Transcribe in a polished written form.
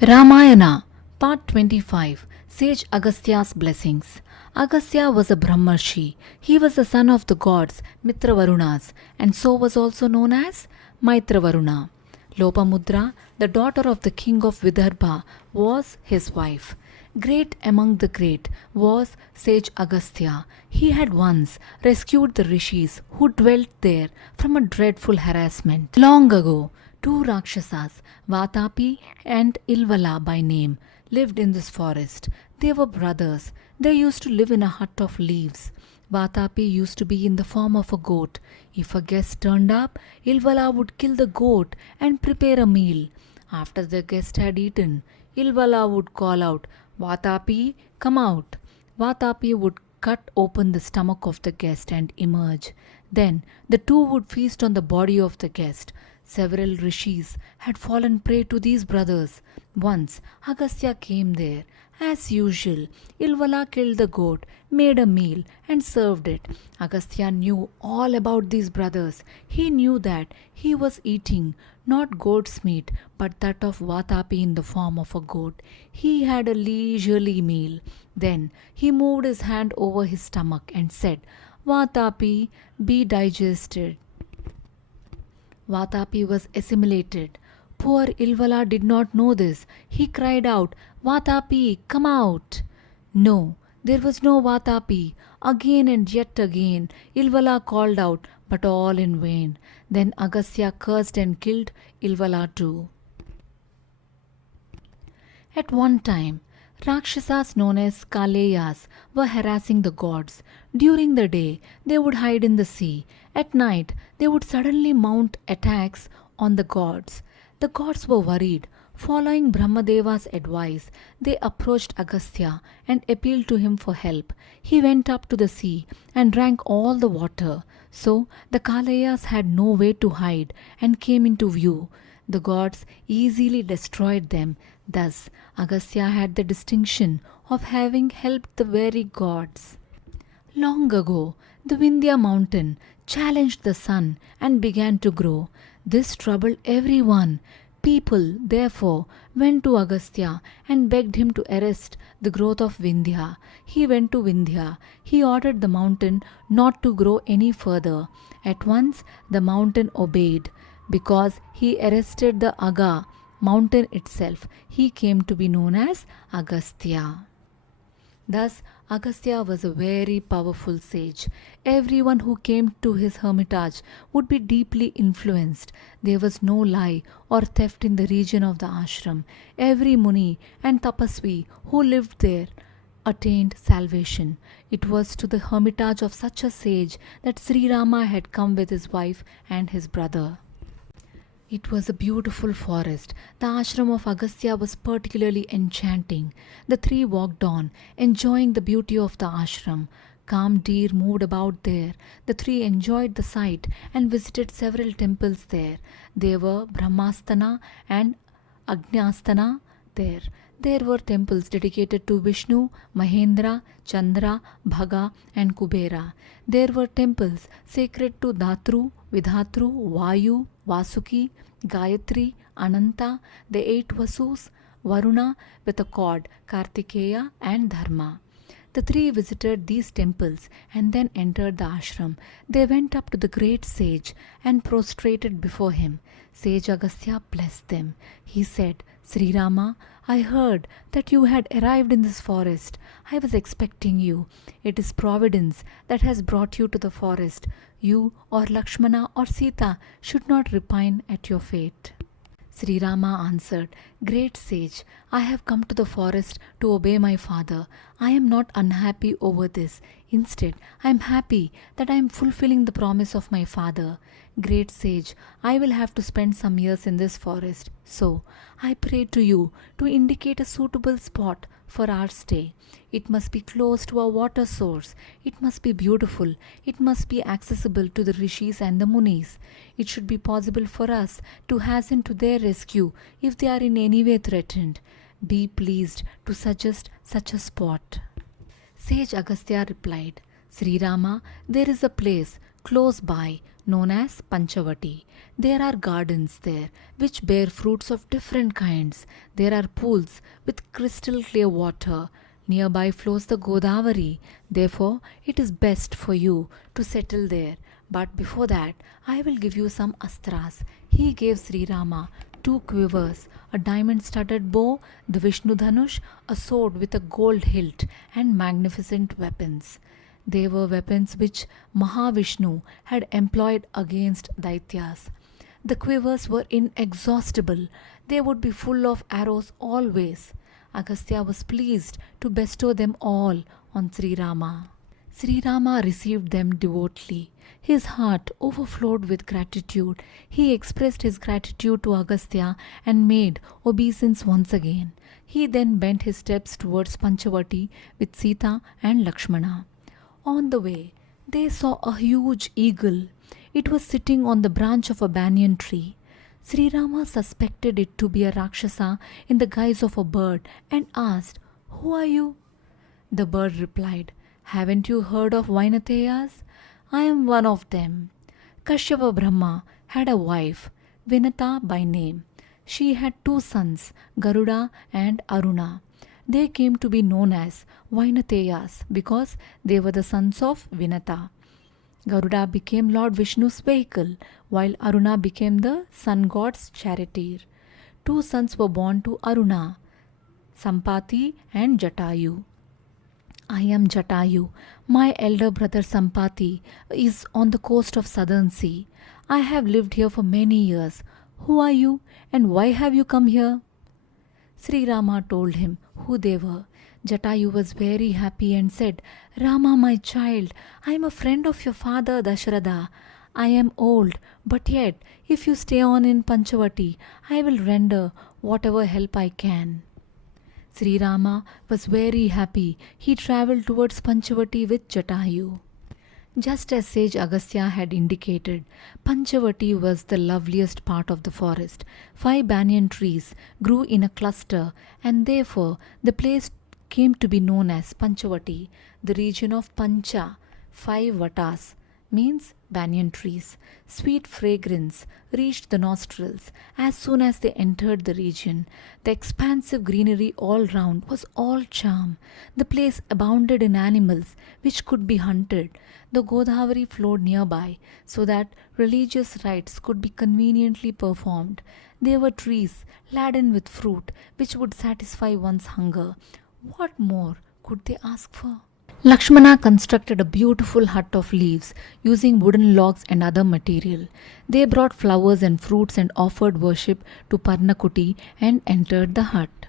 Ramayana, Part 25, Sage Agastya's Blessings. Agastya was a Brahmarshi. He was the son of the gods Mitra Varunas, and so was also known as Maitra Varuna. Lopamudra, the daughter of the king of Vidarbha, was his wife. Great among the great was Sage Agastya. He had once rescued the rishis who dwelt there from a dreadful harassment. Long ago, two rakshasas, Vatapi and Ilvala by name, lived in this forest. They were brothers. They used to live in a hut of leaves. Vatapi used to be in the form of a goat. If a guest turned up, Ilvala would kill the goat and prepare a meal. After the guest had eaten, Ilvala would call out, "Vatapi, come out." Vatapi would cut open the stomach of the guest and emerge. Then the two would feast on the body of the guest. Several rishis had fallen prey to these brothers. Once Agastya came there. As usual, Ilvala killed the goat, made a meal, and served it. Agastya knew all about these brothers. He knew that he was eating not goat's meat, but that of Vatapi in the form of a goat. He had a leisurely meal. Then he moved his hand over his stomach and said, "Vatapi, be digested." Vatapi was assimilated. Poor Ilvala did not know this. He cried out, "Vatapi, come out!" No, there was no Vatapi. Again and yet again, Ilvala called out, but all in vain. Then Agastya cursed and killed Ilvala too. At one time, rakshasas known as Kaaleyas were harassing the gods. During the day, they would hide in the sea. At night, they would suddenly mount attacks on the gods. The gods were worried. Following Brahmadeva's advice, they approached Agastya and appealed to him for help. He went up to the sea and drank all the water. So the Kaaleyas had no way to hide and came into view. The gods easily destroyed them. Thus, Agastya had the distinction of having helped the very gods. Long ago, the Vindhya mountain challenged the sun and began to grow. This troubled everyone. People, therefore, went to Agastya and begged him to arrest the growth of Vindhya. He went to Vindhya. He ordered the mountain not to grow any further. At once, the mountain obeyed. Because he arrested the Aga, mountain itself, he came to be known as Agastya. Thus, Agastya was a very powerful sage. Everyone who came to his hermitage would be deeply influenced. There was no lie or theft in the region of the ashram. Every Muni and Tapasvi who lived there attained salvation. It was to the hermitage of such a sage that Sri Rama had come with his wife and his brother. It was a beautiful forest. The ashram of Agastya was particularly enchanting. The three walked on, enjoying the beauty of the ashram. Calm deer moved about there. The three enjoyed the sight and visited several temples there. There were Brahmastana and Agnyastana there. There were temples dedicated to Vishnu, Mahendra, Chandra, Bhaga and Kubera. There were temples sacred to Dhatru, Vidhatru, Vayu, Vasuki, Gayatri, Ananta, the 8 Vasus, Varuna with a god, Kartikeya and Dharma. The three visited these temples and then entered the ashram. They went up to the great sage and prostrated before him. Sage Agastya blessed them. He said, "Sri Rama, I heard that you had arrived in this forest. I was expecting you. It is Providence that has brought you to the forest. You or Lakshmana or Sita should not repine at your fate." Sri Rama answered, "Great sage, I have come to the forest to obey my father. I am not unhappy over this. Instead, I am happy that I am fulfilling the promise of my father. Great sage, I will have to spend some years in this forest. So, I pray to you to indicate a suitable spot for our stay. It must be close to a water source. It must be beautiful. It must be accessible to the rishis and the munis. It should be possible for us to hasten to their rescue if they are in any way threatened. Be pleased to suggest such a spot." Sage Agastya replied, "Sri Rama, there is a place close by known as Panchavati. There are gardens there which bear fruits of different kinds. There are pools with crystal clear water. Nearby flows the Godavari. Therefore, it is best for you to settle there. But before that, I will give you some astras. He gave Sri Rama 2 quivers, a diamond studded bow, the Vishnu Dhanush, a sword with a gold hilt, and magnificent weapons. They were weapons which Mahavishnu had employed against Daityas. The quivers were inexhaustible. They would be full of arrows always. Agastya was pleased to bestow them all on Sri Rama. Sri Rama received them devoutly. His heart overflowed with gratitude. He expressed his gratitude to Agastya and made obeisance once again. He then bent his steps towards Panchavati with Sita and Lakshmana. On the way, they saw a huge eagle. It was sitting on the branch of a banyan tree. Sri Rama suspected it to be a rakshasa in the guise of a bird and asked, "Who are you?" The bird replied, "Haven't you heard of Vainateyas? I am one of them." Kashyapa Brahma had a wife, Vinata by name. She had 2 sons, Garuda and Aruna. They came to be known as Vainateyas because they were the sons of Vinata. Garuda became Lord Vishnu's vehicle, while Aruna became the sun god's charioteer. 2 sons were born to Aruna, Sampati and Jatayu. I am Jatayu. My elder brother Sampati is on the coast of southern sea. I have lived here for many years. Who are you and why have you come here? Sri Rama told him who they were. Jatayu was very happy and said, "Rama, my child, I am a friend of your father Dasharatha. I am old, but yet if you stay on in Panchavati, I will render whatever help I can." Sri Rama was very happy. He travelled towards Panchavati with Jatayu. Just as Sage Agastya had indicated, Panchavati was the loveliest part of the forest. 5 banyan trees grew in a cluster, and therefore the place came to be known as Panchavati. The region of Pancha, 5 vatas, means banyan trees. Sweet fragrance reached the nostrils as soon as they entered the region. The expansive greenery all round was all charm. The place abounded in animals which could be hunted. The Godavari flowed nearby so that religious rites could be conveniently performed. There were trees laden with fruit which would satisfy one's hunger. What more could they ask for? Lakshmana constructed a beautiful hut of leaves using wooden logs and other material. They brought flowers and fruits and offered worship to Parnakuti and entered the hut.